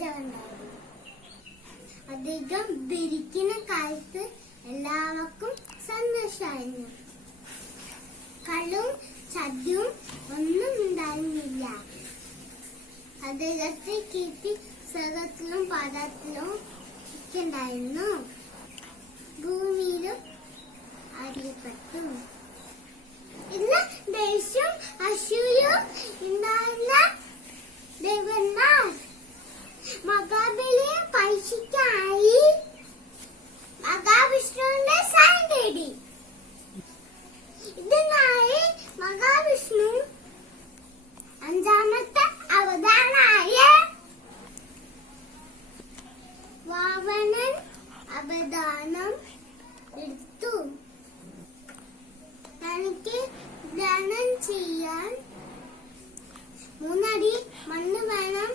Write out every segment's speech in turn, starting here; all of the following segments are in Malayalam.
രാജാവുണ്ടായിരുന്നു. അദ്ദേഹം ഭരിക്കുന്ന കാലത്ത് എല്ലാവർക്കും സന്തോഷമായിരുന്നു. കള്ളും ചതിയും ഒന്നും ഉണ്ടായിരുന്നില്ല. അദ്ദേഹത്തെ കീർത്തി സ്വർഗത്തിലും പാതാളത്തിലും ഒക്കെ ഉണ്ടായിരുന്നു. ഭൂമിയിലും അറിയപ്പെട്ടു. ഇന്ന് ദേഷ്യവും അസൂയയും ഉണ്ടായിരുന്ന ദേവന്മാർ മഹാബലിയെ പരീക്ഷിക്കാനായി മഹാവിഷ്ണുവിന്റെ സഹായം തേടി. ഇതിനായി മഹാവിഷ്ണു അഞ്ചാമത്തെ അവതാരമായ വാമനൻ അവതാരം എടുത്തു. തനിക്ക് ദാനം ചെയ്യാൻ 3 അടി മണ്ണ് വേണം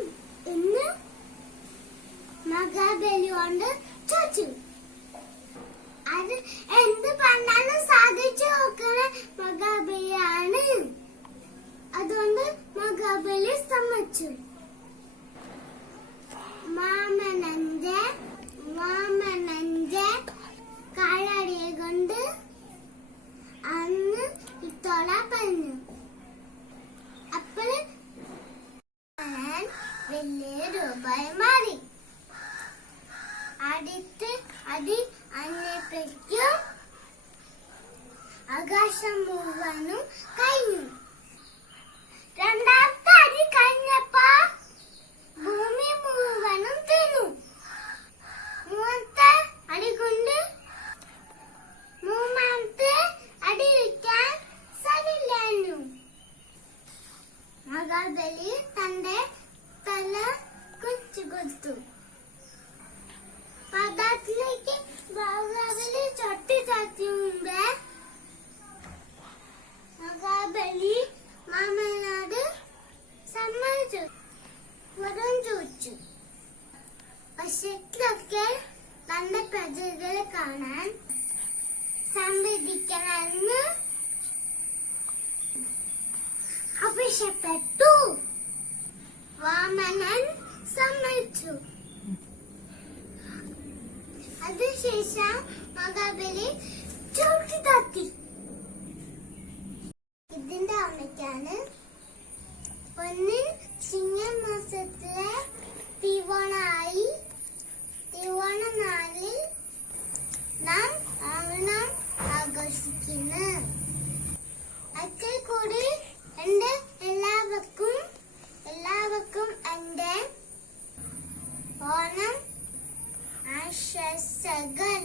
എന്ന് മഹാബലിയോട് ചോദിച്ചു. അത് എന്ത് പറഞ്ഞാലും സാധിച്ചു നോക്കുന്ന മഹാബലിയാണ്. അതുകൊണ്ട് മഹാബലി സമ്മതിച്ചു. വാമനന്റെ കാലടിയെ കൊണ്ട് അന്ന് ഇത്തോള പറഞ്ഞു. അപ്പോൾ വലിയ രൂപമായി മാറി. അടുത്ത് അടി അന്നേക്കും ആകാശം മുഴുവനും കഴിഞ്ഞു. രണ്ടാമത്തെ അടി കഴിഞ്ഞപ്പോ ഭൂമി മുഴുവനും തീർന്നു. മൂന്നാമത്തെ അടി കൊണ്ട് മൂന്നാമത്തെ അടി വയ്ക്കാൻ സാധില്ലായിരുന്നു. മഹാബലി തന്റെ തല കുച്ചു കൊടുത്തു. പാതാളത്തിലേക്ക് മഹാബലി ചട്ടി ചാത്തി മുമ്പേ മഹാബലി മാമനോട് സമ്മതിച്ചു. വരം ചോദിച്ചു. പക്ഷികളൊക്കെ തന്റെ പ്രജകളെ കാണാൻ സംവദിക്കണമെന്ന് ആവശ്യപ്പെട്ടു. വാമനൻ സമ്മതിച്ചു. അതിനുശേഷം മഹാബലി ചവിട്ടി താത്തി. ഇതിന്റെ അമ്മയ്ക്കാണ് പൊന്നിൻ ചിങ്ങമാസത്തിലെ തിരുവോണമായി. തിരുവോണ നാളിൽ നാം ഓണം ആഘോഷിക്കുന്നു. അച്ഛൻ കൂടി എന്റെ എല്ലാവർക്കും എന്റെ ഓണം ആശംസകൾ.